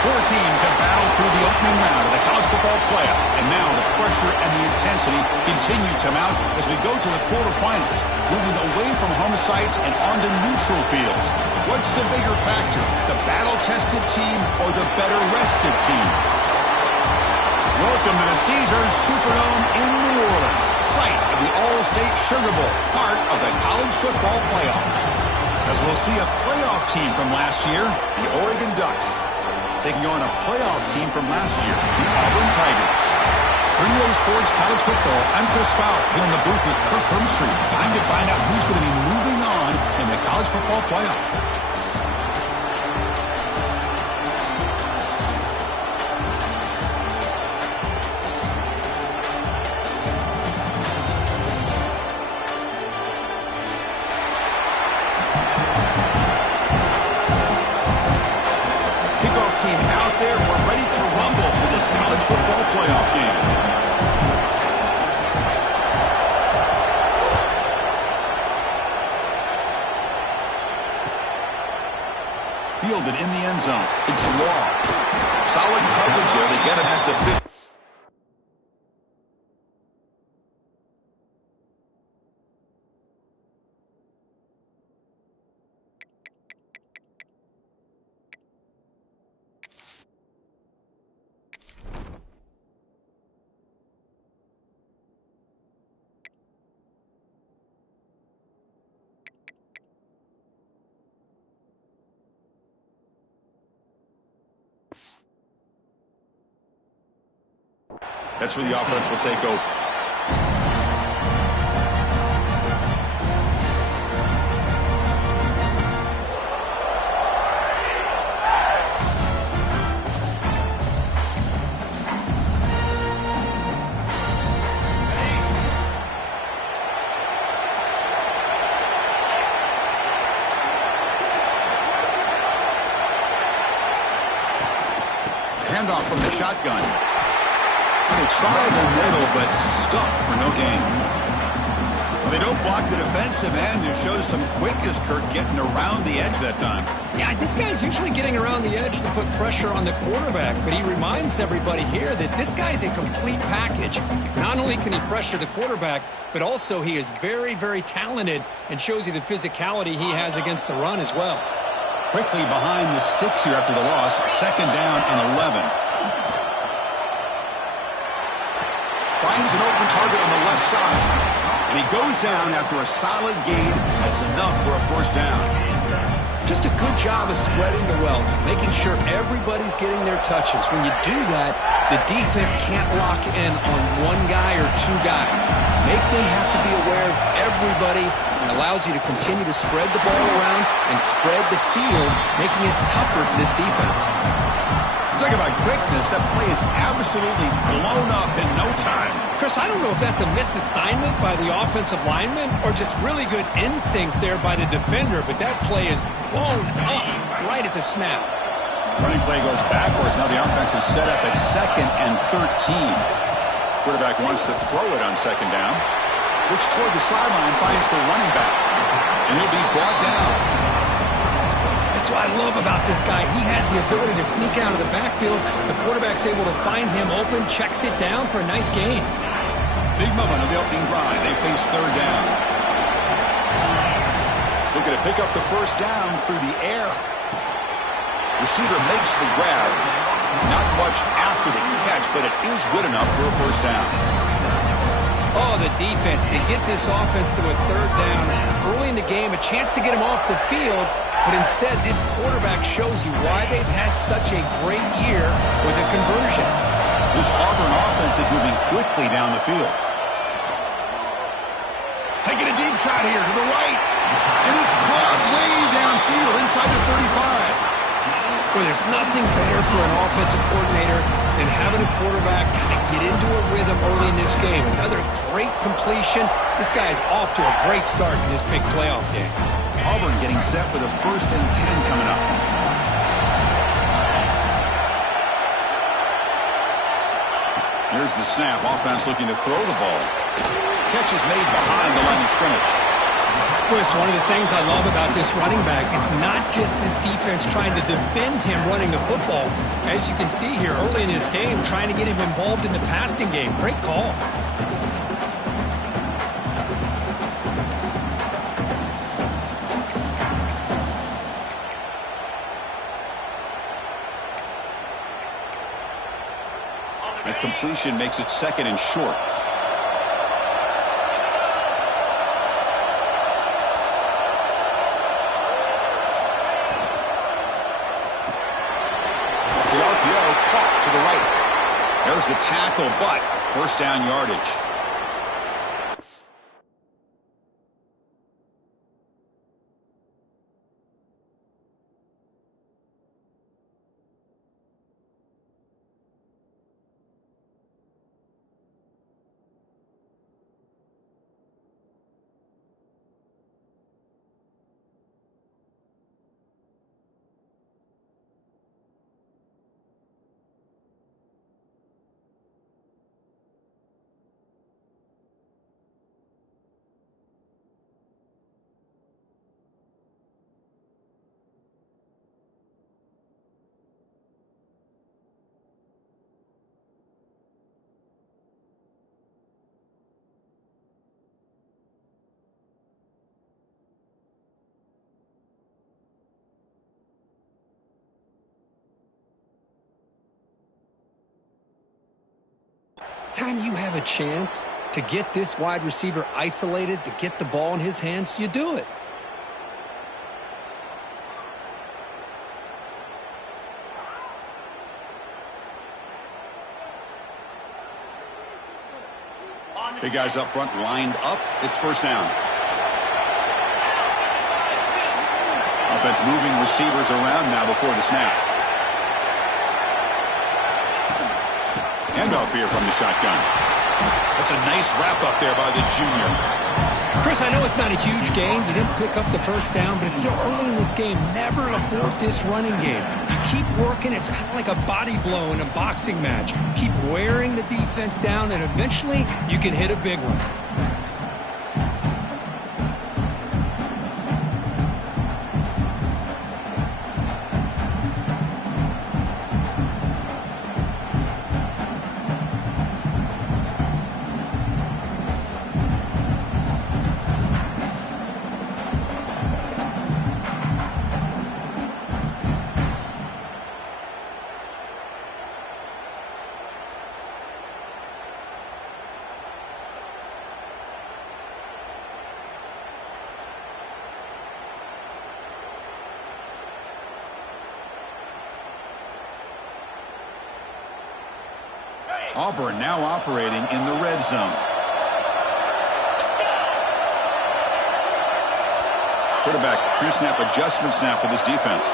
Four teams have battled through the opening round of the college football playoff, and now the pressure and the intensity continue to mount as we go to the quarterfinals, moving away from home sites and onto neutral fields. What's the bigger factor, the battle-tested team or the better-rested team? Welcome to the Caesars Superdome in New Orleans, site of the All-State Sugar Bowl, part of the college football playoff. As we'll see a playoff team from last year, the Oregon Ducks, taking on a playoff team from last year, the Auburn Tigers. For EA Sports College Football, I'm Chris Fowler here in the booth with Kirk Hermstreet. Time to find out who's going to be moving on in the college football playoff. Team out there, we're ready to rumble for this college football playoff game. Fielded in the end zone. It's long. Solid coverage there. They get him at the 50. That's where the offense will take over. Handoff from the shotgun. They try the middle, but stuck for no gain. Well, they don't block the defensive end. It shows some quickness, Kirk, getting around the edge that time. Yeah, this guy's usually getting around the edge to put pressure on the quarterback, but he reminds everybody here that this guy's a complete package. Not only can he pressure the quarterback, but also he is very, very talented and shows you the physicality he has against the run as well. Quickly behind the sticks here after the loss. Second down and 11. Finds an open target on the left side. And he goes down after a solid gain. That's enough for a first down. Just a good job of spreading the wealth, making sure everybody's getting their touches. When you do that, the defense can't lock in on one guy or two guys. Make them have to be aware of everybody, and allows you to continue to spread the ball around and spread the field, making it tougher for this defense. Talk about quickness. That play is absolutely blown up in no time. Chris, I don't know if that's a misassignment by the offensive lineman or just really good instincts there by the defender, but that play is blown up right at the snap. Running play goes backwards. Now the offense is set up at 2nd and 13. Quarterback wants to throw it on second down. Looks toward the sideline, finds the running back. And he'll be brought down. That's what I love about this guy. He has the ability to sneak out of the backfield. The quarterback's able to find him open, checks it down for a nice gain. Big moment of the opening drive. They face third down. Looking to pick up the first down through the air. Receiver makes the grab. Not much after the catch, but it is good enough for a first down. Oh, the defense. They get this offense to a third down. Early in the game, a chance to get him off the field, but instead this quarterback shows you why they've had such a great year with a conversion. This Auburn offense is moving quickly down the field. Taking a deep shot here to the right. And it's caught way downfield inside the 35. Well, there's nothing better for an offensive coordinator than having a quarterback kind of get into a rhythm early in this game. Another great completion. This guy is off to a great start in this big playoff game. Auburn getting set with a 1st and 10 coming up. Here's the snap. Offense looking to throw the ball. Catch is made behind the line of scrimmage. Well, it's one of the things I love about this running back. It's not just this defense trying to defend him running the football. As you can see here early in this game, trying to get him involved in the passing game. Great call. That completion makes it 2nd and short. There's the tackle, but first down yardage. Time you have a chance to get this wide receiver isolated, to get the ball in his hands, you do it. Big guys up front lined up. It's first down. Offense moving receivers around now before the snap. Handoff here from the shotgun. That's a nice wrap up there by the junior. Chris, I know it's not a huge gain. You didn't pick up the first down, but it's still early in this game. Never abort this running game. You keep working. It's kind of like a body blow in a boxing match. Keep wearing the defense down, and eventually you can hit a big one. Auburn now operating in the red zone. Quarterback pre-snap adjustment snap for this defense.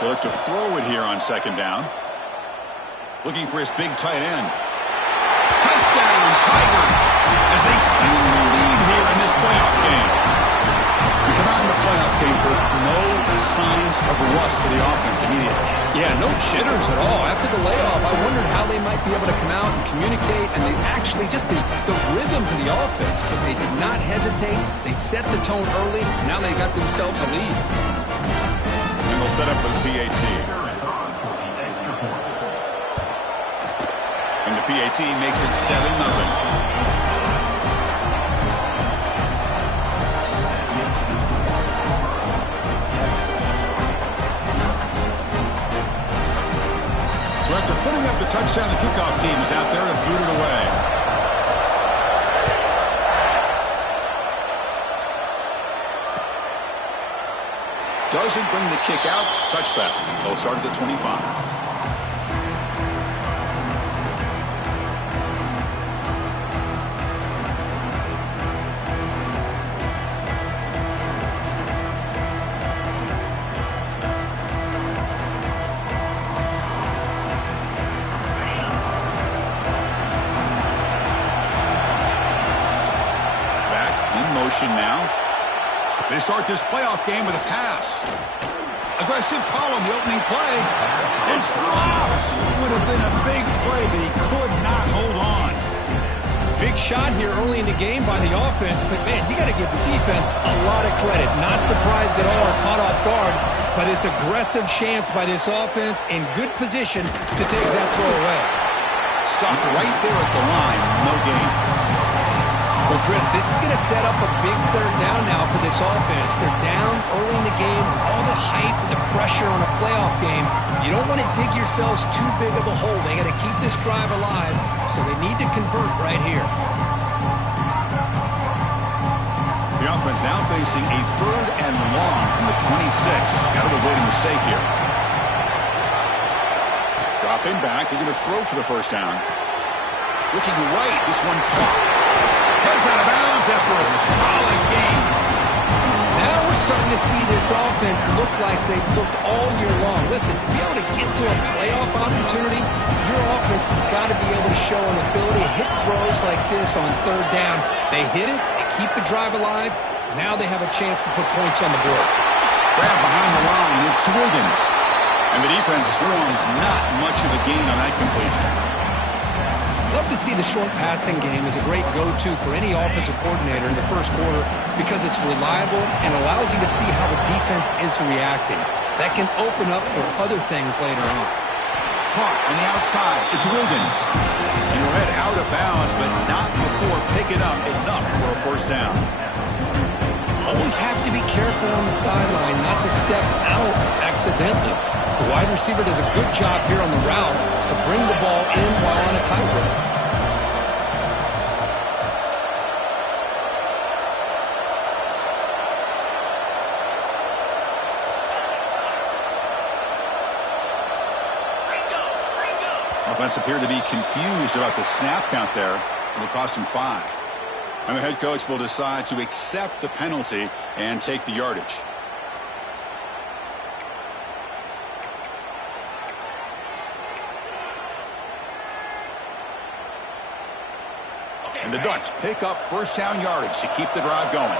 They look to throw it here on second down. Looking for his big tight end. Touchdown, Tigers, as they claim the lead here in this playoff game. We come out in the playoff game for no signs of rust for the offense immediately. Yeah, no jitters at all. After the layoff, I wondered how they might be able to come out and communicate, and they actually just the rhythm to the offense, but they did not hesitate. They set the tone early. Now they got themselves a lead. And they'll set up for the PAT. And the PAT makes it 7-0. So after putting up the touchdown, the kickoff team is out there to boot it away. Doesn't bring the kick out. Touchback. They'll start at the 25. Now they start this playoff game with a pass. Aggressive call on the opening play. It's dropped. Would have been a big play, but he could not hold on. Big shot here early in the game by the offense, but man, you got to give the defense a lot of credit. Not surprised at all, caught off guard, but it's aggressive chance by this offense in good position to take that throw away. Stuck right there at the line, no gain. Well, Chris, this is going to set up a big third down now for this offense. They're down early in the game. All the hype and the pressure on a playoff game. You don't want to dig yourselves too big of a hole. They got to keep this drive alive, so they need to convert right here. The offense now facing a 3rd and long from the 26. Got to avoid a mistake here. Dropping back. They're going to throw for the first down. Looking right. This one caught. Heads out of bounds after a solid game. Now we're starting to see this offense look like they've looked all year long. Listen, to be able to get to a playoff opportunity, your offense has got to be able to show an ability to hit throws like this on 3rd down. They hit it, they keep the drive alive. Now they have a chance to put points on the board. Grab behind the line, it's Wiggins. And the defense swarms, not much of a gain on that completion. Love to see the short passing game as a great go-to for any offensive coordinator in the first quarter because it's reliable and allows you to see how the defense is reacting. That can open up for other things later on. Caught on the outside. It's Wiggins. And he'll head out of bounds, but not before picking up enough for a first down. Always have to be careful on the sideline not to step out accidentally. The wide receiver does a good job here on the route to bring the ball in while on a tightrope. Offense appeared to be confused about the snap count there. It'll cost him 5. And the head coach will decide to accept the penalty and take the yardage. And the Ducks pick up first down yardage to keep the drive going.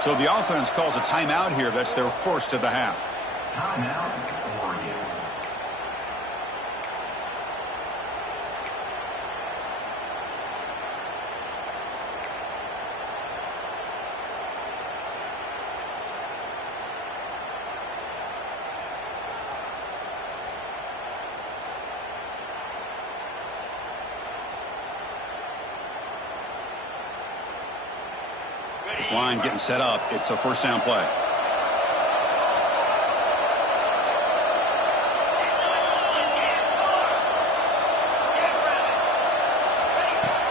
So the offense calls a timeout here. That's their first of the half. Timeout, Oregon. This line getting set up. It's a first down play.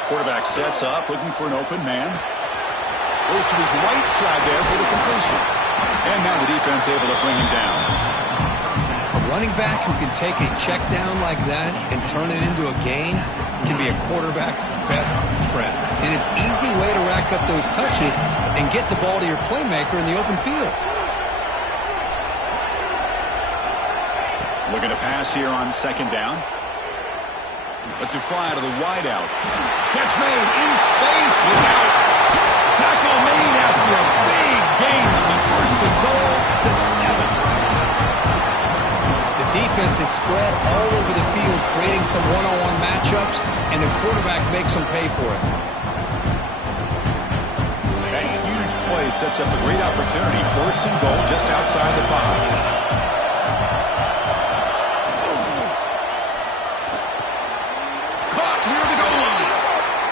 Quarterback sets up, looking for an open man. Goes to his right side there for the completion. And now the defense able to bring him down. A running back who can take a check down like that and turn it into a gain can be a quarterback's best friend. And it's an easy way to rack up those touches and get the ball to your playmaker in the open field. Looking to pass here on second down. Let's it fly to the wideout. Catch made in space. Look out. Tackle is spread all over the field, creating some one-on-one matchups, and the quarterback makes them pay for it. That huge play sets up a great opportunity. First and goal just outside the 5.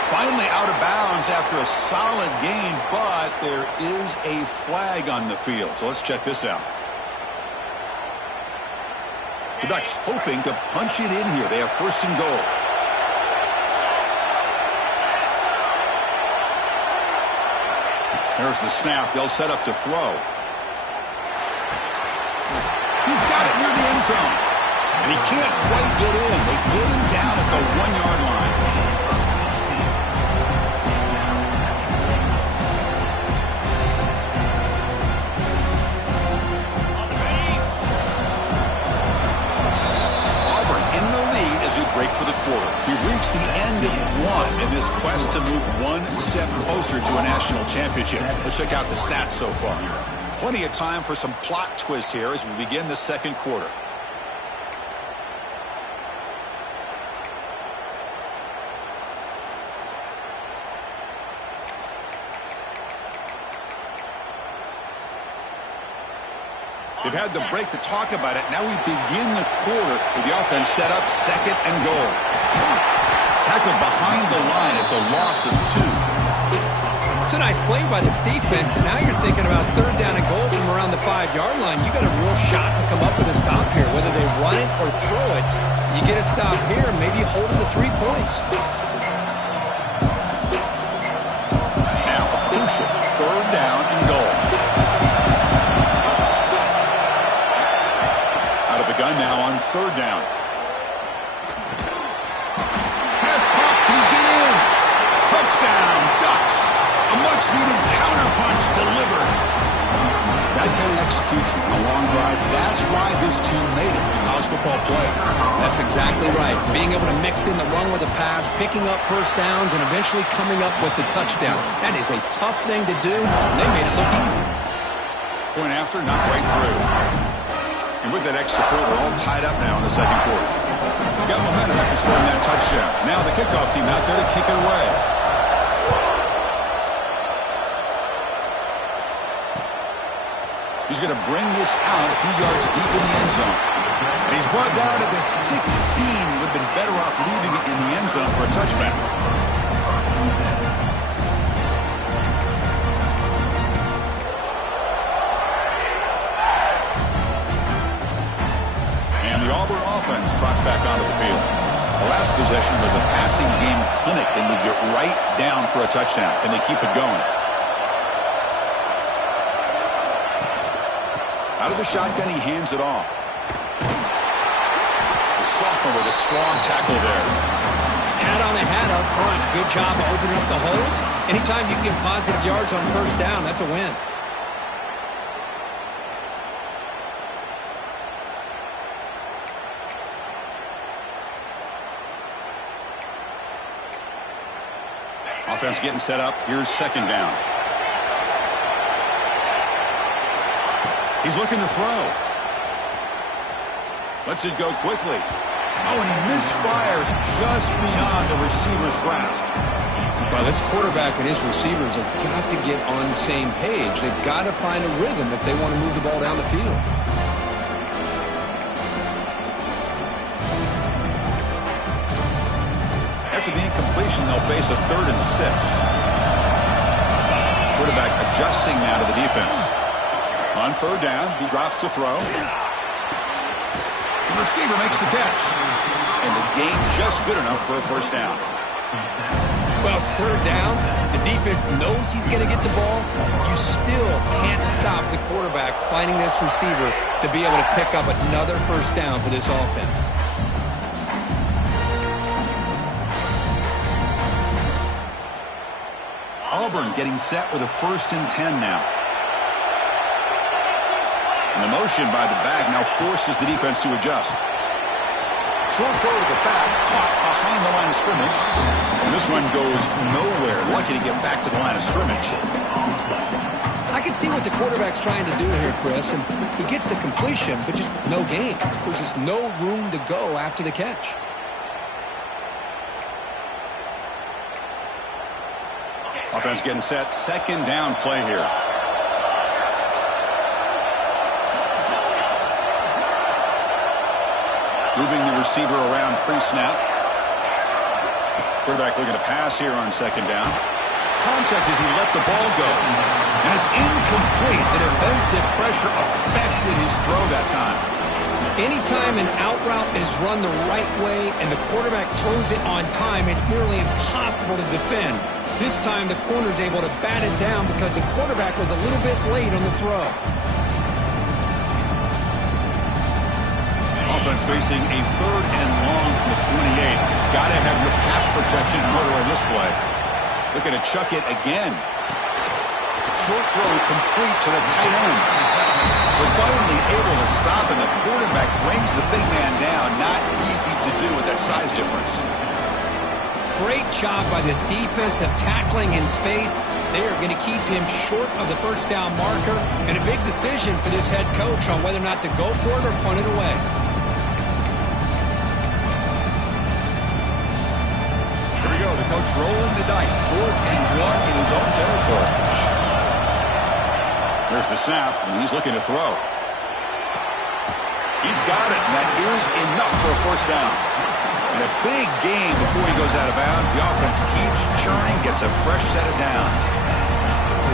Finally out of bounds after a solid gain, but there is a flag on the field. So let's check this out. The Ducks hoping to punch it in here. They have first and goal. There's the snap. They'll set up to throw. He's got it near the end zone. And he can't quite get in. They get him down at the 1-yard line. Break for the quarter. We've reached the end of one in this quest to move one step closer to a national championship. Let's check out the stats so far. Plenty of time for some plot twists here as we begin the second quarter. They've had the break to talk about it. Now we begin the quarter with the offense set up second and goal. Tackled behind the line. It's a loss of 2. It's a nice play by this defense, and now you're thinking about third down and goal from around the 5-yard line. You got a real shot to come up with a stop here. Whether they run it or throw it, you get a stop here, maybe hold them to 3 points. Now a crucial third down and goal. Gun now on third down. Pass caught. Can he get in? Touchdown, Ducks. A much-needed counterpunch delivered. That kind of execution on a long drive, that's why this team made it to the college football playoff. That's exactly right. Being able to mix in the run with the pass, picking up first downs, and eventually coming up with the touchdown. That is a tough thing to do, and they made it look easy. Point after, not right through. And with that extra point, we're all tied up now in the second quarter. We got momentum after scoring that touchdown. Now the kickoff team out there to kick it away. He's going to bring this out a few yards deep in the end zone. And he's brought down at the 16. Would have been better off leaving it in the end zone for a touchback. The Auburn offense trots back onto the field. The last possession was a passing game clinic. They moved it right down for a touchdown. Can they keep it going? Out of the shotgun, he hands it off. The sophomore with a strong tackle there. Hat on the hat up front. Good job of opening up the holes. Anytime you can get positive yards on first down, that's a win. Offense getting set up. Here's second down. He's looking to throw. Lets it go quickly. Oh, and he misfires just beyond the receiver's grasp. Well, this quarterback and his receivers have got to get on the same page. They've got to find a rhythm if they want to move the ball down the field. After the incompletion, they'll face a 3rd and 6. Quarterback adjusting now to the defense. On third down, he drops to throw. The receiver makes the catch. And the gain just good enough for a first down. Well, it's third down. The defense knows he's going to get the ball. You still can't stop the quarterback finding this receiver to be able to pick up another first down for this offense. Auburn getting set with a 1st and 10 now. And the motion by the back now forces the defense to adjust. Short throw to the back, caught behind the line of scrimmage. And this one goes nowhere. Lucky to get back to the line of scrimmage. I can see what the quarterback's trying to do here, Chris, and he gets the completion, but just no gain. There's just no room to go after the catch. Offense getting set. Second down play here. Moving the receiver around pre-snap. Quarterback looking to pass here on second down. Contact as he let the ball go. And it's incomplete. The defensive pressure affected his throw that time. Anytime an out route is run the right way and the quarterback throws it on time, it's nearly impossible to defend. This time the corner's able to bat it down because the quarterback was a little bit late on the throw. Offense facing a third and long from the 28. Got to have your pass protection in order on this play. Looking to chuck it again. Short throw complete to the tight end. We're finally able to stop, and the quarterback brings the big man down. Not easy to do with that size difference. Great job by this defense of tackling in space. They are going to keep him short of the first down marker, and a big decision for this head coach on whether or not to go for it or punt it away. Here we go, the coach rolling the dice. 4th and 1 in his own territory. There's the snap, and he's looking to throw. He's got it, and that is enough for a first down. And a big gain before he goes out of bounds. The offense keeps churning, gets a fresh set of downs.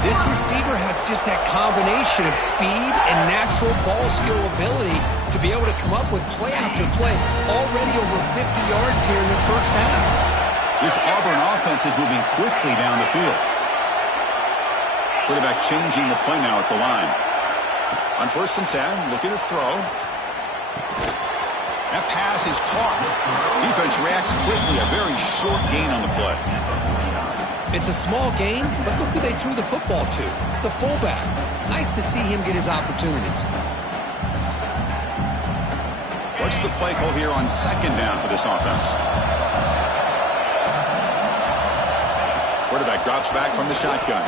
This receiver has just that combination of speed and natural ball skill ability to be able to come up with play after play. Already over 50 yards here in this first half. This Auburn offense is moving quickly down the field. Quarterback changing the play now at the line. On 1st and 10, looking to throw. That pass is caught. Defense reacts quickly. A very short gain on the play. It's a small gain, but look who they threw the football to. The fullback. Nice to see him get his opportunities. What's the play call here on second down for this offense? Quarterback drops back from the shotgun.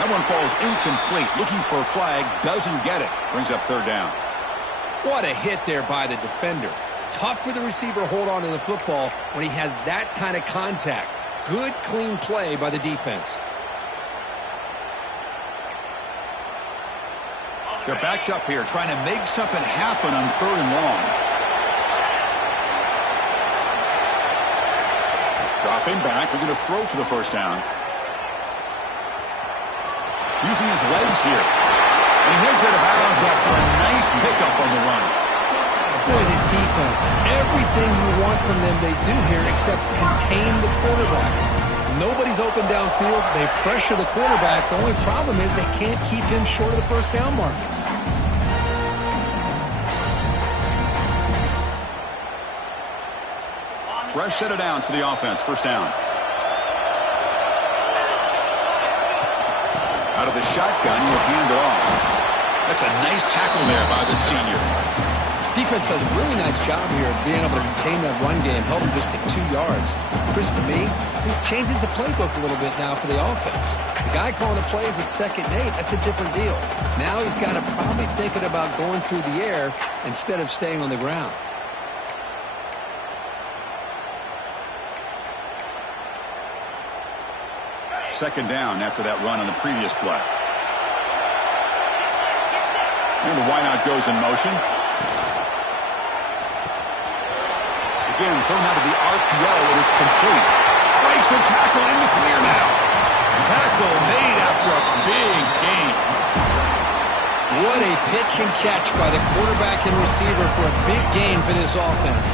That one falls incomplete. Looking for a flag. Doesn't get it. Brings up third down. What a hit there by the defender. Tough for the receiver to hold on to the football when he has that kind of contact. Good, clean play by the defense. They're backed up here trying to make something happen on 3rd and long. Dropping back. We're going to throw for the first down. Using his legs here. And he heads out of bounds after a nice pickup on the run. Boy, this defense, everything you want from them they do here except contain the quarterback. Nobody's open downfield. They pressure the quarterback. The only problem is they can't keep him short of the first down mark. Fresh set of downs for the offense. First down. Out of the shotgun, he'll hand it off. That's a nice tackle there by the senior. Defense does a really nice job here of being able to contain that run game, held him just at 2 yards. Chris, to me, this changes the playbook a little bit now for the offense. The guy calling the plays at 2nd and 8, that's a different deal. Now he's got to probably thinking about going through the air instead of staying on the ground. Second down after that run on the previous play. And the wideout goes in motion. Again, thrown out of the RPO, and it's complete. Breaks a tackle in the clear now. Tackle made after a big gain. What a pitch and catch by the quarterback and receiver for a big gain for this offense.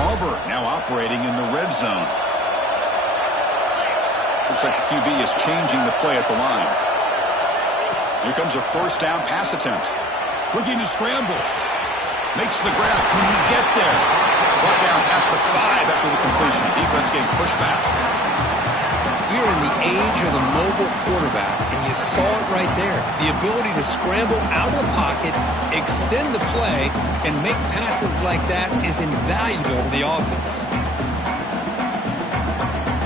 Auburn now operating in the red zone. Looks like the QB is changing the play at the line. Here comes a first down pass attempt. Looking to scramble. Makes the grab. Can he get there? Brought down at the 5 after the completion. Defense getting pushed back. We're in the age of the mobile quarterback, and you saw it right there. The ability to scramble out of the pocket, extend the play, and make passes like that is invaluable to the offense.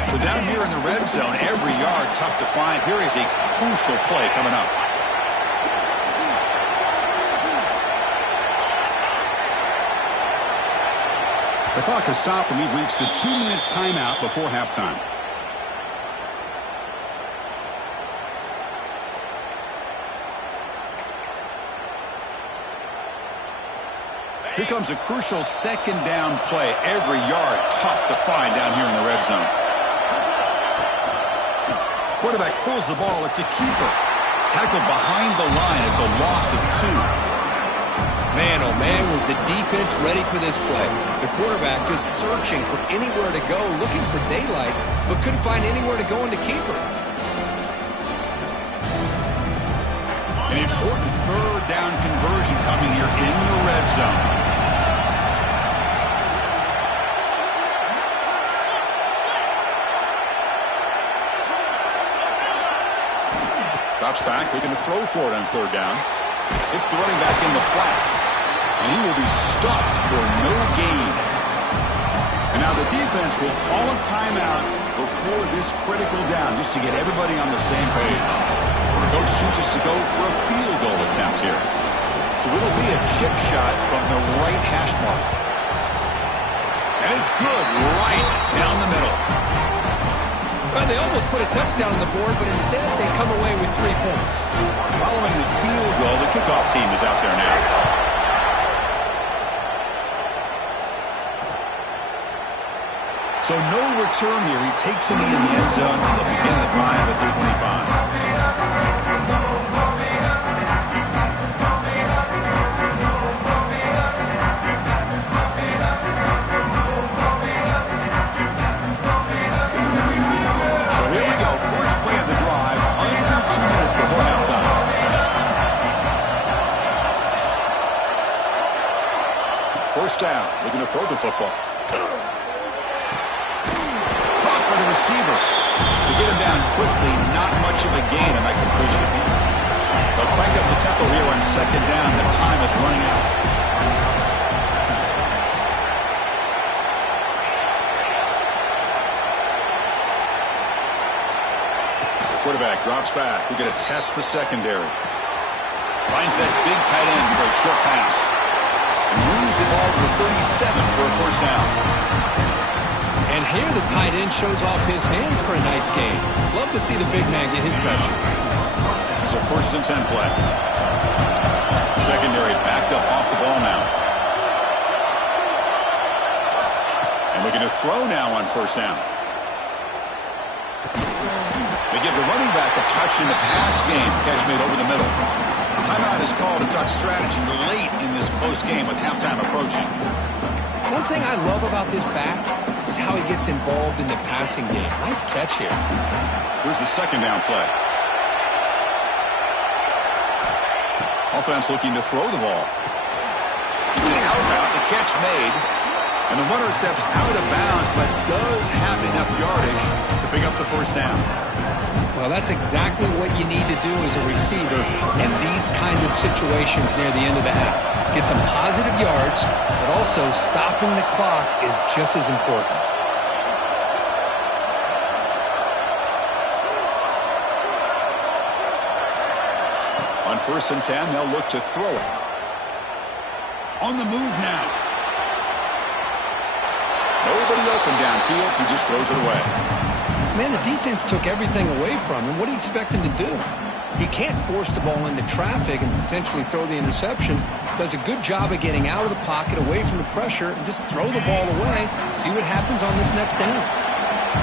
So down here in the red zone, every yard tough to find. Here is a crucial play coming up. The clock has stopped, and we've reached the 2-minute timeout before halftime. Here comes a crucial second down play. Every yard tough to find down here in the red zone. Quarterback pulls the ball. It's a keeper. Tackled behind the line. It's a loss of 2. Man, oh man, was the defense ready for this play. The quarterback just searching for anywhere to go, looking for daylight, but couldn't find anywhere to go into keeper. An important third down conversion coming here in the red zone. Drops back, looking to throw for it on third down. It's the running back in the flat. And he will be stuffed for no gain. And now the defense will call a timeout before this critical down, just to get everybody on the same page. The coach chooses to go for a field goal attempt here. So it'll be a chip shot from the right hash mark. And it's good right down the middle. Well, they almost put a touchdown on the board, but instead they come away with 3 points. Following the field goal, the kickoff team is out there now. So no return here. He takes it in the end zone, and they'll begin the drive at the 25. First down, looking to throw the football. Caught by the receiver. To get him down quickly, not much of a gain on that completion. They'll crank up the tempo here on second down. The time is running out. The quarterback drops back. We're going to test the secondary. Finds that big tight end for a short pass. Moves the ball to the 37 for a first down. And here the tight end shows off his hands for a nice gain. Love to see the big man get his touches. It's a 1st and 10 play. Secondary backed up off the ball now. And looking to throw now on first down. They give the running back a touch in the pass game. Catch made over the middle. Timeout is called to Duck strategy late in this close game with halftime approaching. One thing I love about this back is how he gets involved in the passing game. Nice catch here. Here's the second down play. Offense looking to throw the ball. It's an out route, the catch made. And the runner steps out of bounds, but does have enough yardage to pick up the first down. Well, that's exactly what you need to do as a receiver in these kind of situations near the end of the half. Get some positive yards, but also stopping the clock is just as important. On 1st and 10, they'll look to throw it. On the move now. Nobody open downfield. He just throws it away. Man, the defense took everything away from him. What do you expect him to do? He can't force the ball into traffic and potentially throw the interception. Does a good job of getting out of the pocket, away from the pressure, and just throw the ball away. See what happens on this next down.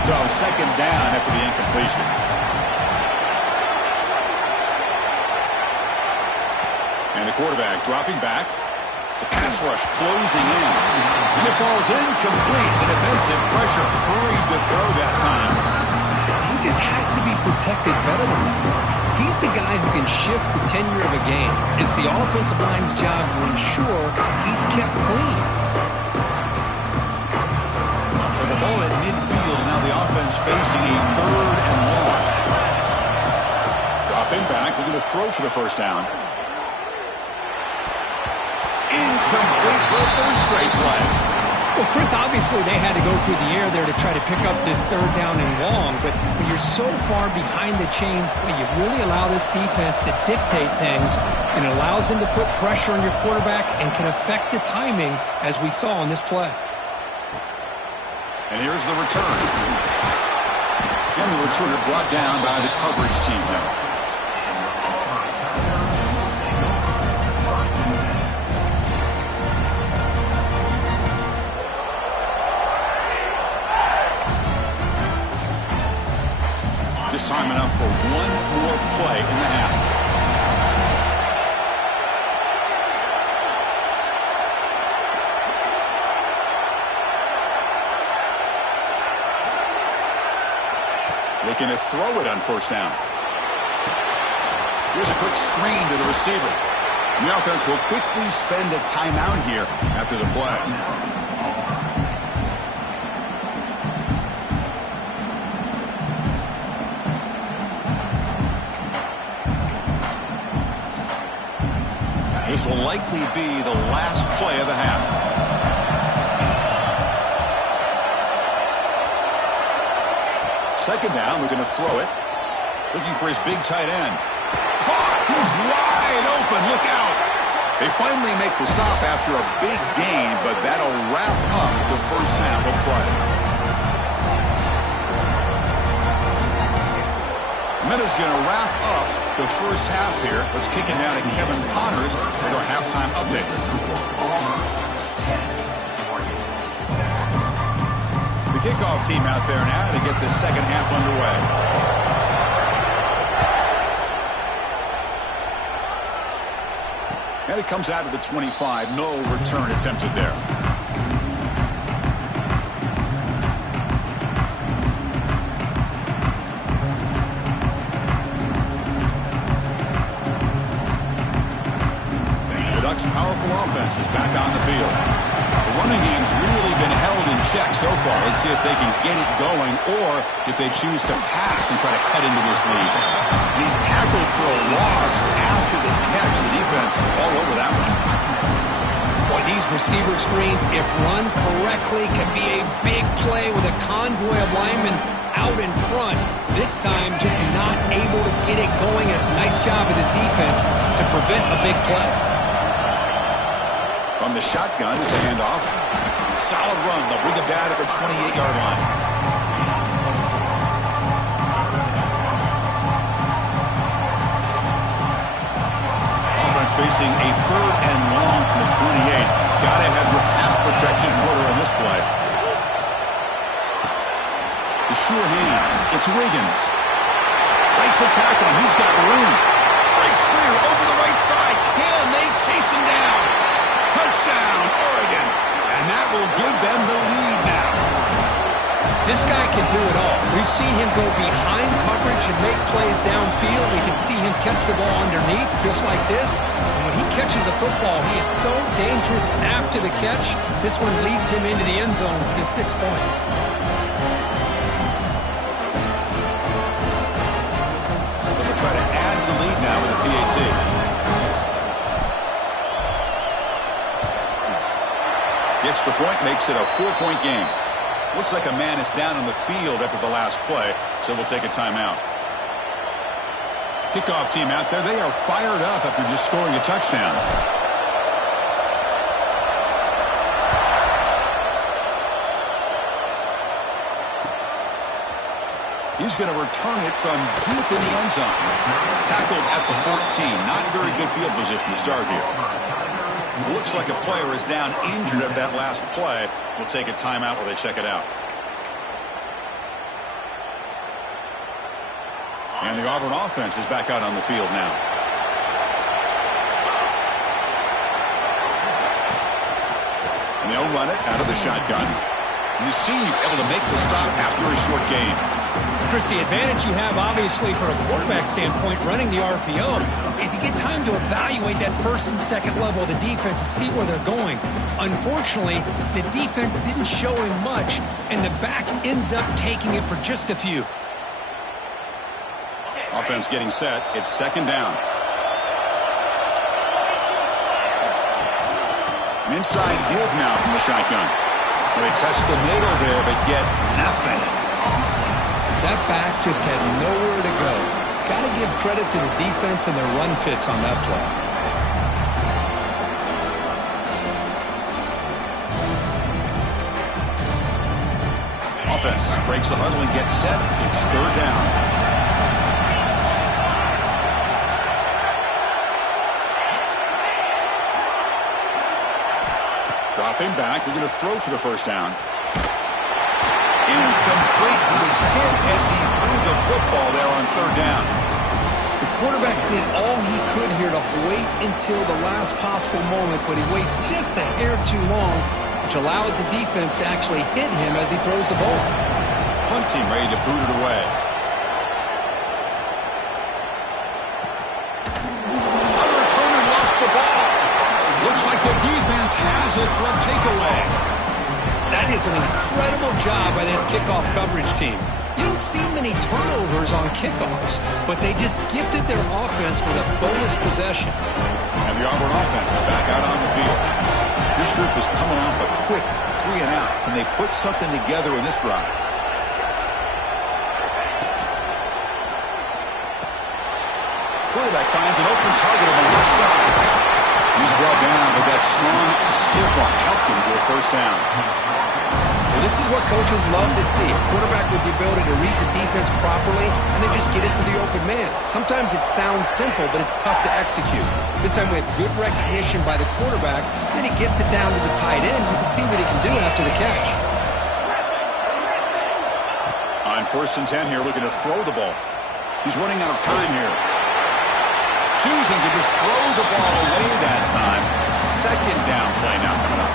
So second down after the incompletion. And the quarterback dropping back. The pass rush closing in. And it falls incomplete. The defensive pressure hurried to throw that time. He just has to be protected better than that. He He's the guy who can shift the tenure of a game. It's the offensive line's job to ensure he's kept clean. So the ball at midfield, now the offense facing a 3rd and long. Dropping back, looking to throw for the first down. Incomplete for a 3rd straight play. Well, Chris, obviously they had to go through the air there to try to pick up this 3rd down and long, but when you're so far behind the chains, you really allow this defense to dictate things, and it allows them to put pressure on your quarterback and can affect the timing, as we saw in this play. And here's the return. And the returner brought down by the coverage team now. Just time enough for one more play in the half. Looking to throw it on first down. Here's a quick screen to the receiver. And the offense will quickly spend a timeout here after the play. This will likely be the last play of the half. Second down, we're going to throw it. Looking for his big tight end. Caught! He's wide open. Look out! They finally make the stop after a big gain, but that'll wrap up the first half of play. Minute's going to wrap up the first half here. Let's kick it down to Kevin Connors with our halftime update. The kickoff team out there now to get the second half underway. And it comes out of the 25. No return attempted there. Powerful offense is back on the field. The running game's really been held in check so far. Let's see if they can get it going or if they choose to pass and try to cut into this lead. And he's tackled for a loss after the catch. The defense all over that one. Boy, these receiver screens, if run correctly, can be a big play with a convoy of linemen out in front. This time, just not able to get it going. It's a nice job of the defense to prevent a big play. From the shotgun, it's a handoff. Solid run. They'll bring it back at the 28-yard line. Offense facing a 3rd and long from the 28. Gotta have your pass protection in order on this play. The sure hands. It's Wiggins. Breaks a tackle. He's got room. Breaks clear over the right side. Can they chase him down? Touchdown, Oregon. And that will give them the lead now. This guy can do it all. We've seen him go behind coverage and make plays downfield. We can see him catch the ball underneath, just like this. And when he catches a football, he is so dangerous after the catch. This one leads him into the end zone for the 6 points. So they'll try to add the lead now with a PAT. The extra point makes it a 4-point game. Looks like a man is down on the field after the last play, so we'll take a timeout. Kickoff team out there, they are fired up after just scoring a touchdown. He's going to return it from deep in the end zone. Tackled at the 14. Not very good field position to start here. Looks like a player is down injured at that last play. We'll take a timeout while they check it out. And the Auburn offense is back out on the field now. And they'll run it out of the shotgun. And the senior able to make the stop after a short gain. Chris, the advantage you have, obviously, from a quarterback standpoint, running the RPO, is you get time to evaluate that first and second level of the defense and see where they're going. Unfortunately, the defense didn't show him much, and the back ends up taking it for just a few. Offense getting set. It's second down. An inside give now from the shotgun. They test the middle there, but get nothing. That back just had nowhere to go. Got to give credit to the defense and their run fits on that play. Offense breaks the huddle and gets set. It's third down. Dropping back. They're going to throw for the first down. Incomplete. He was hit as he threw the football there on third down. The quarterback did all he could here to wait until the last possible moment, but he waits just a hair too long, which allows the defense to actually hit him as he throws the ball. Punt team ready to boot it away. Another returner lost the ball. Looks like the defense has it for a takeaway. That is an incredible job by this kickoff coverage team. You don't see many turnovers on kickoffs, but they just gifted their offense with a bonus possession. And the Auburn offense is back out on the field. This group is coming off a quick 3 and out. Can they put something together in this drive? Quarterback finds an open target on the left side. He's brought down, but that strong, stiff one helped him to a first down. Well, this is what coaches love to see. A quarterback with the ability to read the defense properly and then just get it to the open man. Sometimes it sounds simple, but it's tough to execute. This time we have good recognition by the quarterback. Then he gets it down to the tight end. You can see what he can do after the catch. On 1st and 10 here, looking to throw the ball. He's running out of time here. Choosing to just throw the ball away that time. Second down play now coming up.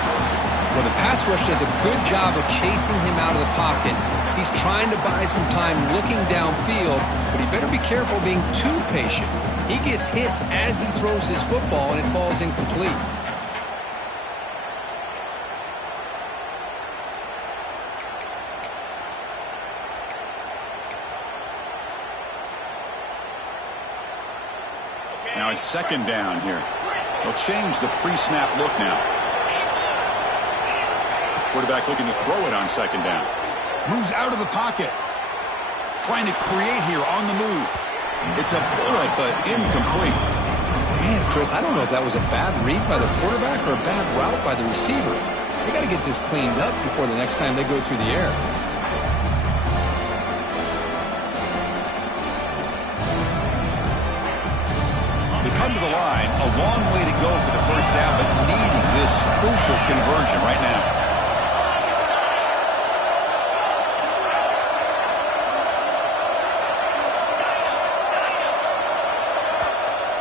Well, the pass rush does a good job of chasing him out of the pocket. He's trying to buy some time looking downfield, but he better be careful being too patient. He gets hit as he throws his football, and it falls incomplete. Now it's second down here. They'll change the pre-snap look now. Quarterback looking to throw it on second down. Moves out of the pocket. Trying to create here on the move. It's a bullet, but incomplete. Man, Chris, I don't know if that was a bad read by the quarterback or a bad route by the receiver. They got to get this cleaned up before the next time they go through the air. They come to the line, a long way to go for the first down, but needing this crucial conversion right now.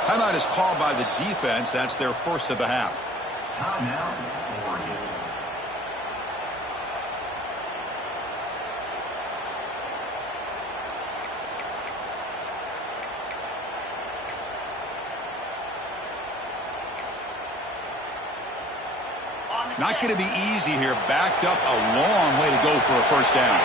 Timeout is called by the defense. That's their first of the half. Timeout, Oregon. Not going to be easy here. Backed up a long way to go for a first down.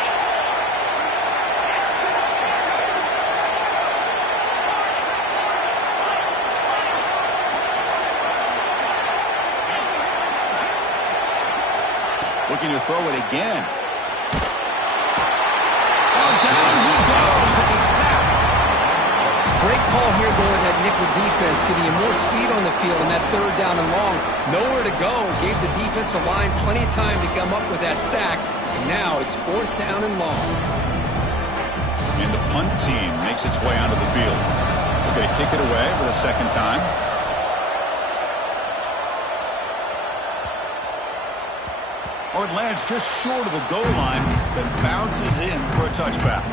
Looking to throw it again. Oh, down he goes. It's a sack. Great call here going with that nickel defense, giving you more speed on the field in that third down and long. Nowhere to go. Gave the defensive line plenty of time to come up with that sack. And now it's 4th down and long. And the punt team makes its way onto the field. They're going to kick it away for the second time. Oh, it lands just short of the goal line, then bounces in for a touchback.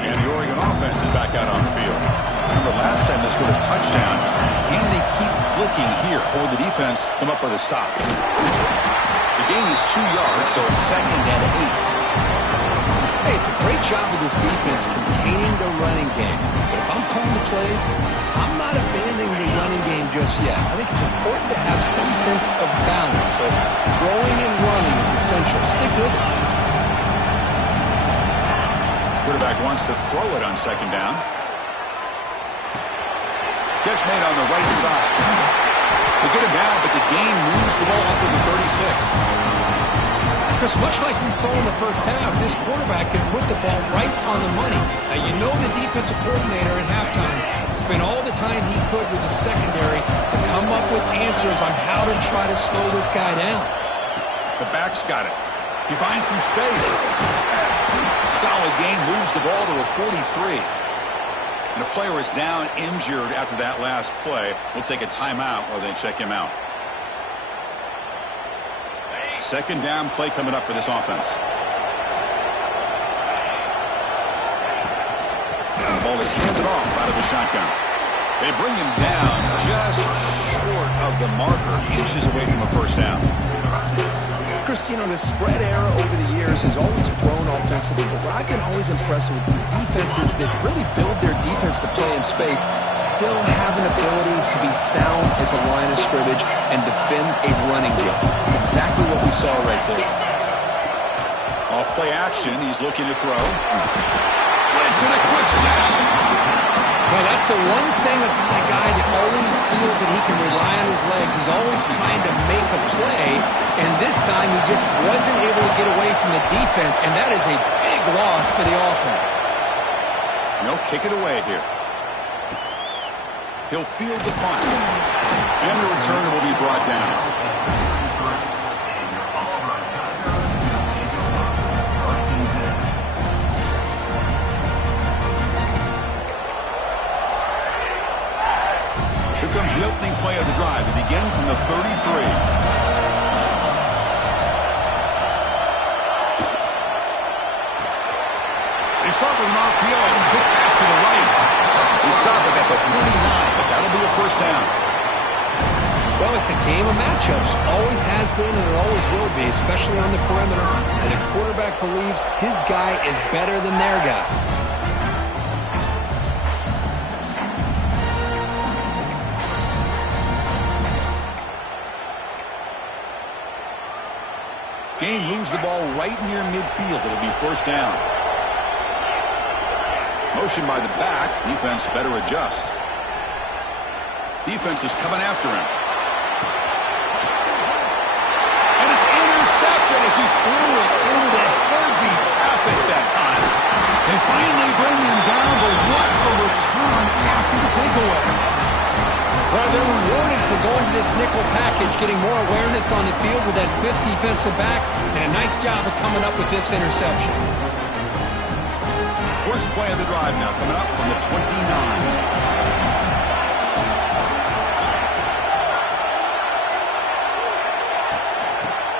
And the Oregon offense is back out on the field. Remember last time this was a touchdown. Can they keep clicking breaking here. Or the defense come up with a stop. The gain is 2 yards, so it's 2nd and 8. Hey, it's a great job of this defense containing the running game. But if I'm calling the plays, I'm not abandoning the running game just yet. I think it's important to have some sense of balance. So throwing and running is essential. Stick with it. Quarterback wants to throw it on 2nd down. Catch made on the right side. They get him down, but the gain moves the ball up to the 36. Chris, much like we saw in the first half, this quarterback can put the ball right on the money. Now, you know the defensive coordinator at halftime spent all the time he could with the secondary to come up with answers on how to try to slow this guy down. The back's got it. He finds some space. Solid gain, moves the ball to the 43. And the player is down injured after that last play. We'll take a timeout while they check him out. 2nd down play coming up for this offense. The ball is handed off out of the shotgun. They bring him down just short of the marker, inches away from a 1st down. Chris, you know, the spread era over the years has always grown offensively, but what I've been always impressed with defenses that really build their defense to play in space still have an ability to be sound at the line of scrimmage and defend a running game. It's exactly what we saw right there. Off play action, he's looking to throw. Blitz and a quick sack. Well, that's the one thing about a guy that always feels that he can rely on his legs. He's always trying to make a play, and this time he just wasn't able to get away from the defense, and that is a big loss for the offense. No, kick it away here. He'll field the punt, and the return will be brought down. Comes the opening play of the drive. It begins from the 33. They start with an RPO. Quick pass to the right. They stop it at the 49, but that'll be a 1st down. Well, it's a game of matchups. Always has been, and it always will be, especially on the perimeter. And the quarterback believes his guy is better than their guy. Gain moves the ball right near midfield. It'll be 1st down. Motion by the back. Defense better adjust. Defense is coming after him. And it's intercepted as he threw it into heavy traffic that time. They finally bring him down, but what a return after the takeaway. Well, they're rewarded for going to this nickel package, getting more awareness on the field with that 5th defensive back, and a nice job of coming up with this interception. First play of the drive now coming up from the 29.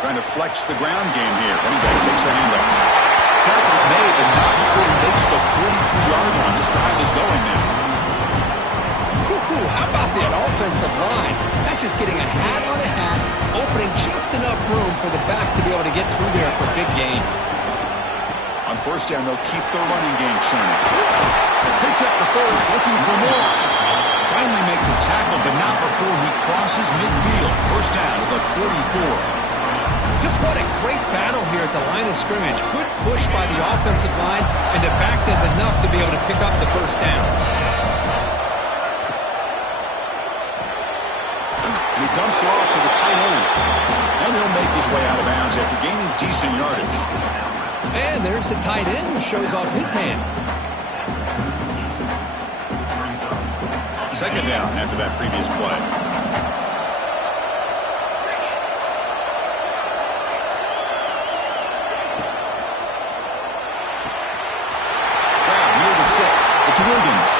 Trying to flex the ground game here. Running back takes the handoff. Tackle's made, but not before he makes the 43-yard line. This drive is going now. How about that offensive line? That's just getting a hat on a hat, opening just enough room for the back to be able to get through there for a big gain. On 1st down, they'll keep their running game churning. Picks up the 1st, looking for more. Finally make the tackle, but not before he crosses midfield. 1st down at the 44. Just what a great battle here at the line of scrimmage. Good push by the offensive line, and the back does enough to be able to pick up the 1st down. He dumps it off to the tight end. And he'll make his way out of bounds after gaining decent yardage. And there's the tight end who shows off his hands. 2nd down after that previous play. Grab near the sticks. It's Williams.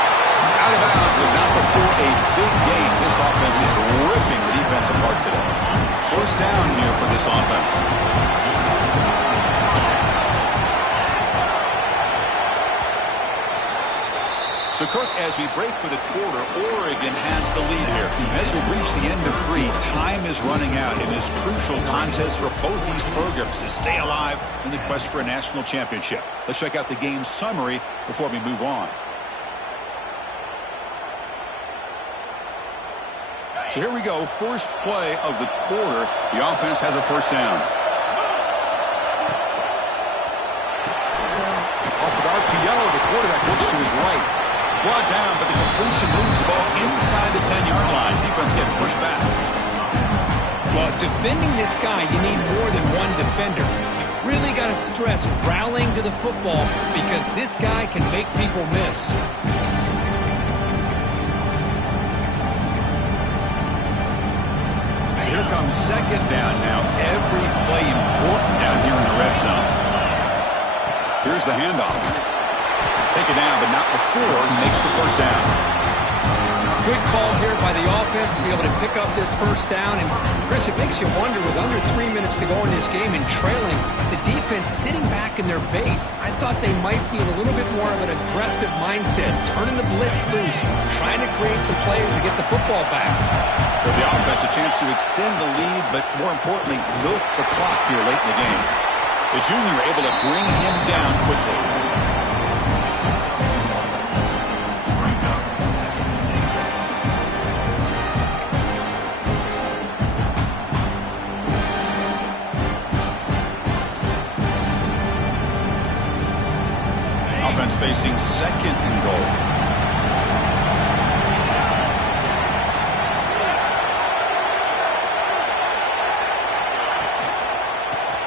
Out of bounds, but not before a big gain. This offense is ripping the defense apart today. 1st down here for this offense. So, Kirk, as we break for the quarter, Oregon has the lead here. As we reach the end of 3, time is running out in this crucial contest for both these programs to stay alive in the quest for a national championship. Let's check out the game summary before we move on. So here we go, first play of the quarter. The offense has a first down. Off of RPO, the quarterback looks to his right. Brought down, but the completion moves the ball inside the 10-yard line. Defense getting pushed back. Well, defending this guy, you need more than one defender. You really got to stress rallying to the football because this guy can make people miss. So here comes second down now. Every play important down here in the red zone. Here's the handoff. Taken down, but not before he makes the first down. Good call here by the offense to be able to pick up this first down. And, Chris, it makes you wonder with under 3 minutes to go in this game and trailing, the defense sitting back in their base, I thought they might be in a little bit more of an aggressive mindset, turning the blitz loose, trying to create some plays to get the football back. For the offense, a chance to extend the lead, but more importantly, milk the clock here late in the game. The junior able to bring him down quickly. Offense facing second and goal.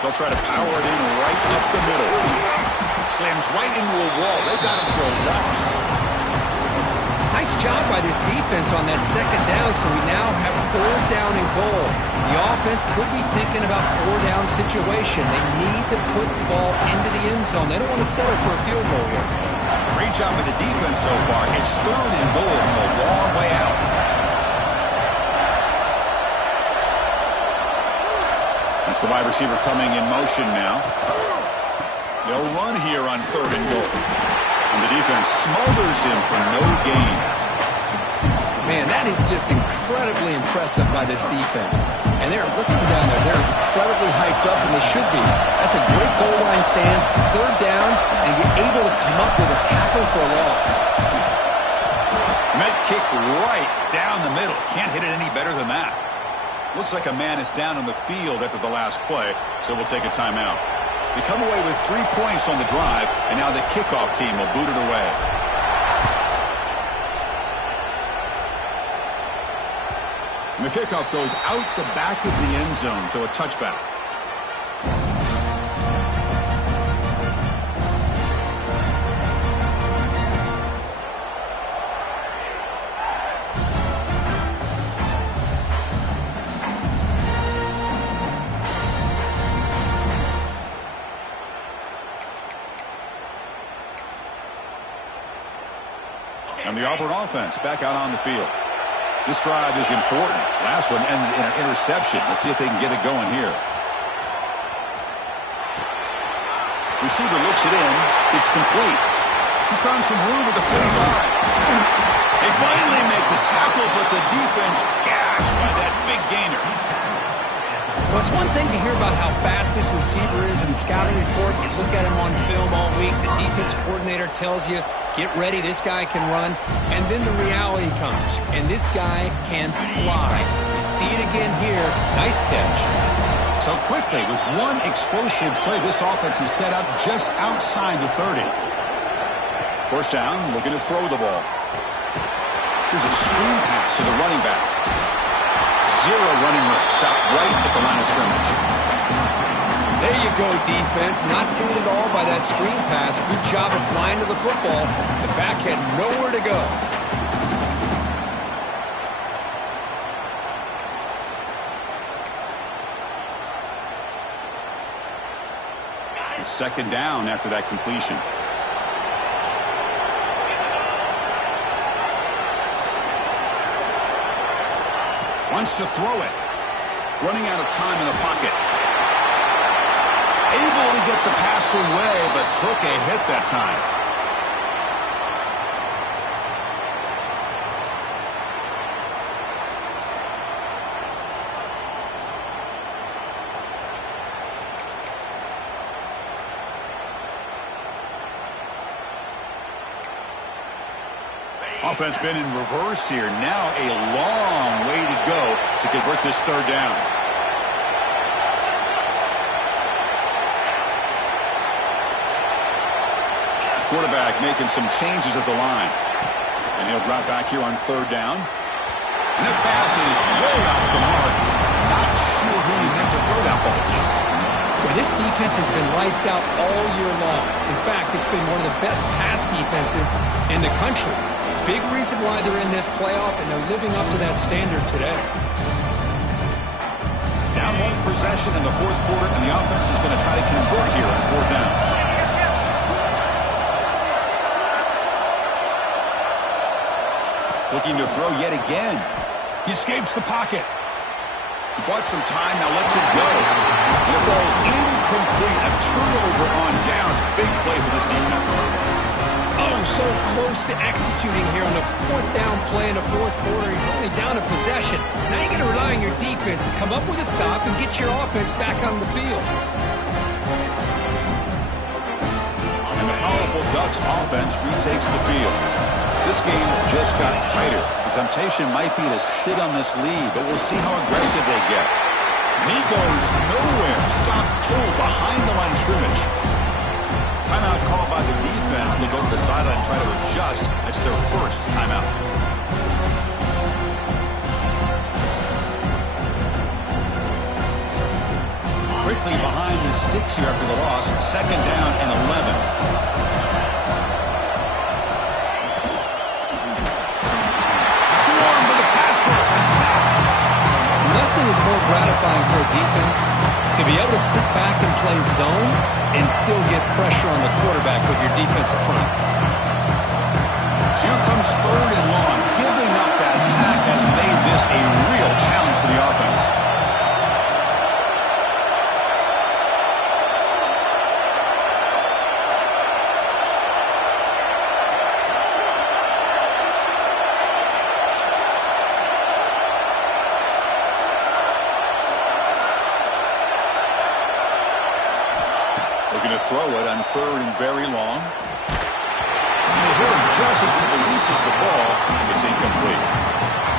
They'll try to power it in right up the middle. Slams right into a wall. They've got him for a loss. Nice job by this defense on that second down, so we now have third down and goal. The offense could be thinking about four-down situation. They need to put the ball into the end zone. They don't want to settle for a field goal here. Great job by the defense so far. It's third and goal from a long way out. That's the wide receiver coming in motion now. They'll run here on third and goal. And the defense smothers him for no gain. Man, that is just incredibly impressive by this defense. And they're looking down there. They're incredibly hyped up, and they should be. That's a great goal line stand, third down, and you're able to come up with a tackle for a loss. Met kick right down the middle. Can't hit it any better than that. Looks like a man is down on the field after the last play, so we'll take a timeout. We come away with 3 points on the drive, and now the kickoff team will boot it away. And the kickoff goes out the back of the end zone, so a touchback. And the Auburn offense back out on the field. This drive is important. Last one ended in an interception. Let's see if they can get it going here. Receiver looks it in. It's complete. He's found some room at the 45. They finally make the tackle, but the defense gashed by that big gainer. Well, it's one thing to hear about how fast this receiver is in the scouting report. You look at him on film all week. The defense coordinator tells you, get ready, this guy can run. And then the reality comes, and this guy can fly. You see it again here. Nice catch. So quickly, with one explosive play, this offense is set up just outside the 30. First down, looking to throw the ball. Here's a screen pass to the running back. Zero running room. Stop right at the line of scrimmage. There you go, defense. Not fooled at all by that screen pass. Good job of flying to the football. The back had nowhere to go. Second down after that completion. Wants to throw it. Running out of time in the pocket. Able to get the pass away, but took a hit that time. Offense been in reverse here. Now a long way to go to convert this third down. Quarterback making some changes at the line. And he'll drop back here on third down. And the pass is way off the mark. Not sure who he meant to throw that ball to. Well, this defense has been lights out all year long. In fact, it's been one of the best pass defenses in the country. Big reason why they're in this playoff, and they're living up to that standard today. Down one possession in the fourth quarter, and the offense is going to try to convert here on fourth down. Looking to throw yet again. He escapes the pocket. He bought some time, now lets it go. And it falls incomplete. A turnover on downs. Big play for this defense. Oh, so close to executing here on the fourth down play in the fourth quarter. You're only down a possession. Now you got to rely on your defense to come up with a stop and get your offense back on the field. And the powerful Ducks offense retakes the field. This game just got tighter. The temptation might be to sit on this lead, but we'll see how aggressive they get. And he goes nowhere. Stop cold behind the line of scrimmage. Timeout called by the defense. They go to the sideline and try to adjust. That's their first timeout. Quickly behind the sticks here after the loss. Second down and 11. Nothing is more gratifying for a defense to be able to sit back and play zone and still get pressure on the quarterback with your defensive front. So here comes third and long. Giving up that sack has made this a real challenge for the offense. Looking to throw it on third and very long. And they hit him just as he releases the ball. It's incomplete.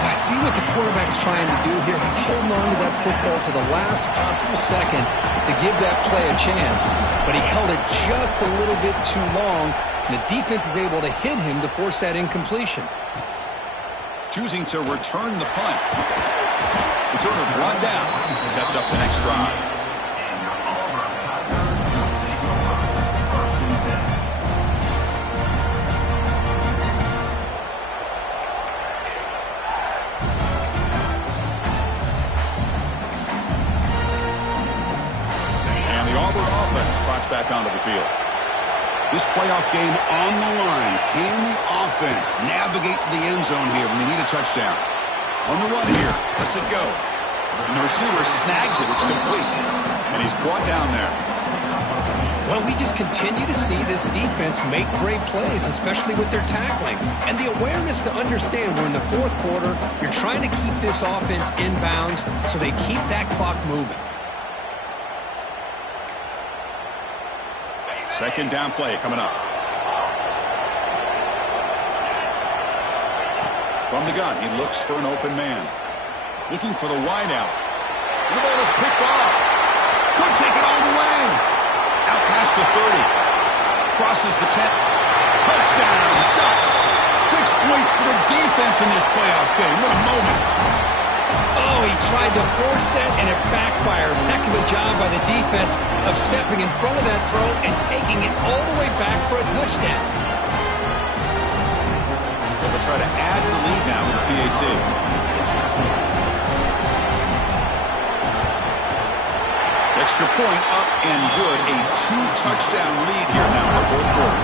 I see what the quarterback's trying to do here. He's holding on to that football to the last possible second to give that play a chance. But he held it just a little bit too long, and the defense is able to hit him to force that incompletion. Choosing to return the punt. Returner brought down. Sets up the next drive. Auburn offense trots back onto the field. This playoff game on the line. Can the offense navigate the end zone here when they need a touchdown? On the run here. Lets it go. And the receiver snags it. It's complete. And he's brought down there. Well, we just continue to see this defense make great plays, especially with their tackling. And the awareness to understand we're in the fourth quarter, you're trying to keep this offense in bounds so they keep that clock moving. Second down play coming up. From the gun, he looks for an open man. Looking for the wideout. And the ball is picked off. Could take it all the way. Out past the 30. Crosses the 10. Touchdown, Ducks. 6 points for the defense in this playoff game. What a moment. Oh, he tried to force that, and it backfires. Heck of a job by the defense of stepping in front of that throw and taking it all the way back for a touchdown. They'll try to add to the lead now with a PAT. Extra point up and good. A 2-touchdown lead here now in the fourth quarter.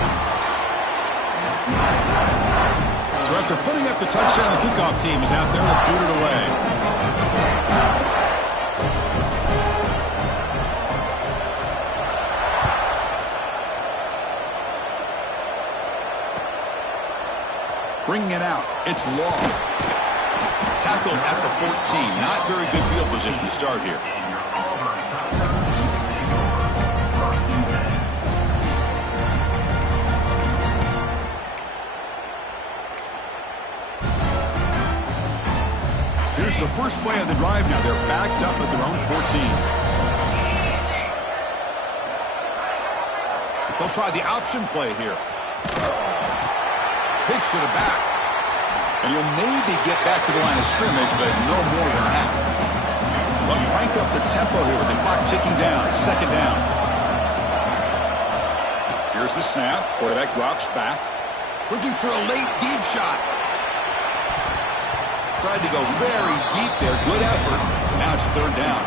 So after putting up the touchdown, the kickoff team is out there to boot it away. Bringing it out. It's long. Tackled at the 14. Not very good field position to start here. Here's the first play of the drive now. They're backed up at their own 14. They'll try the option play here. Pitch to the back. And he'll maybe get back to the line of scrimmage, but no more than that. They'll crank up the tempo here with the clock ticking down. Second down. Here's the snap. Quarterback drops back. Looking for a late deep shot. Tried to go very deep there. Good effort. Now it's third down.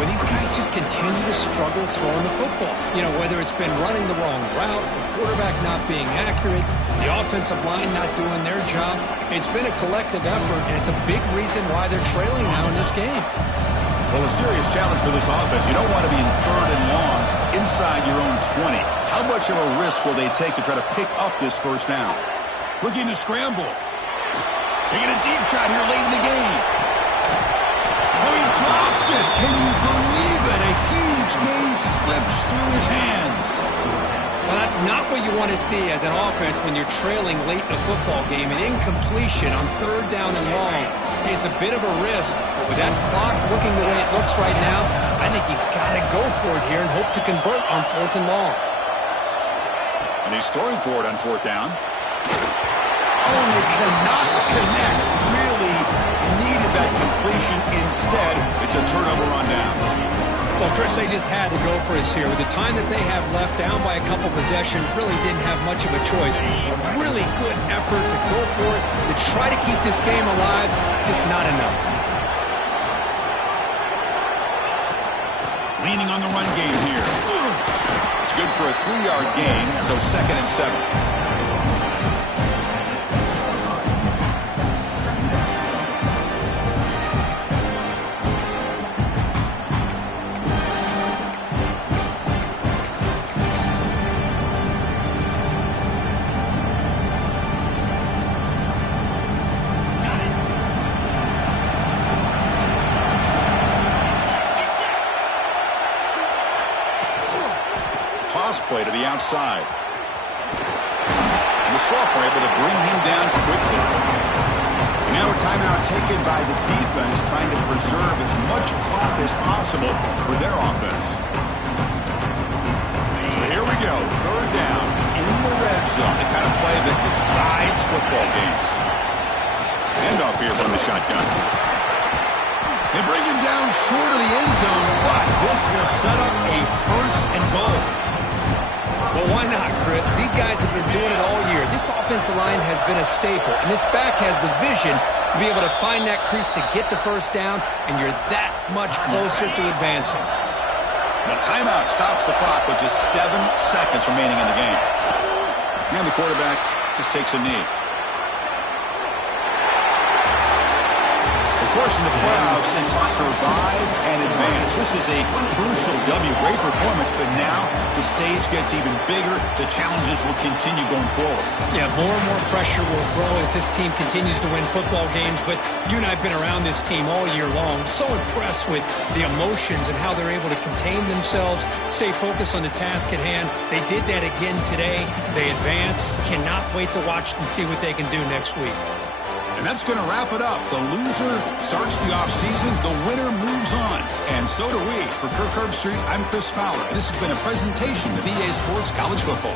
Well, these guys just continue to struggle throwing the football. You know, whether it's been running the wrong route, the quarterback not being accurate, the offensive line not doing their job. It's been a collective effort, and it's a big reason why they're trailing now in this game. Well, a serious challenge for this offense. You don't want to be in third and long inside your own 20. How much of a risk will they take to try to pick up this first down? Looking to scramble. Taking a deep shot here late in the game. Oh, he dropped it. Can you believe it? A huge gain slips through his hands. Well, that's not what you want to see as an offense when you're trailing late in a football game. An incompletion on third down and long. It's a bit of a risk, but with that clock looking the way it looks right now, I think you got to go for it here and hope to convert on fourth and long. And he's throwing for it on fourth down. Oh, they cannot connect. Really needed that completion. Instead, it's a turnover on downs. Well, Chris, they just had to go for us here. With the time that they have left, down by a couple possessions, really didn't have much of a choice. A really good effort to go for it, to try to keep this game alive, just not enough. Leaning on the run game here. It's good for a 3-yard gain, so 2nd and 7. Play to the outside. And the sophomore able to bring him down quickly. Now a timeout taken by the defense, trying to preserve as much clock as possible for their offense. So here we go, third down in the red zone, the kind of play that decides football games. Handoff here from the shotgun. They bring him down short of the end zone, but this will set up a first and goal. Well, why not, Chris? These guys have been doing it all year. This offensive line has been a staple, and this back has the vision to be able to find that crease to get the first down, and you're that much closer to advancing. The timeout stops the clock with just 7 seconds remaining in the game. And the quarterback just takes a knee. Of course, in the playoffs, it's survive and advance. This is a crucial W. Great performance, but now the stage gets even bigger. The challenges will continue going forward. Yeah, more and more pressure will grow as this team continues to win football games, but you and I have been around this team all year long. So impressed with the emotions and how they're able to contain themselves, stay focused on the task at hand. They did that again today. They advance. Cannot wait to watch and see what they can do next week. And that's going to wrap it up. The loser starts the offseason. The winner moves on. And so do we. For Kirk Herbstreit, I'm Chris Fowler. This has been a presentation of EA Sports College Football.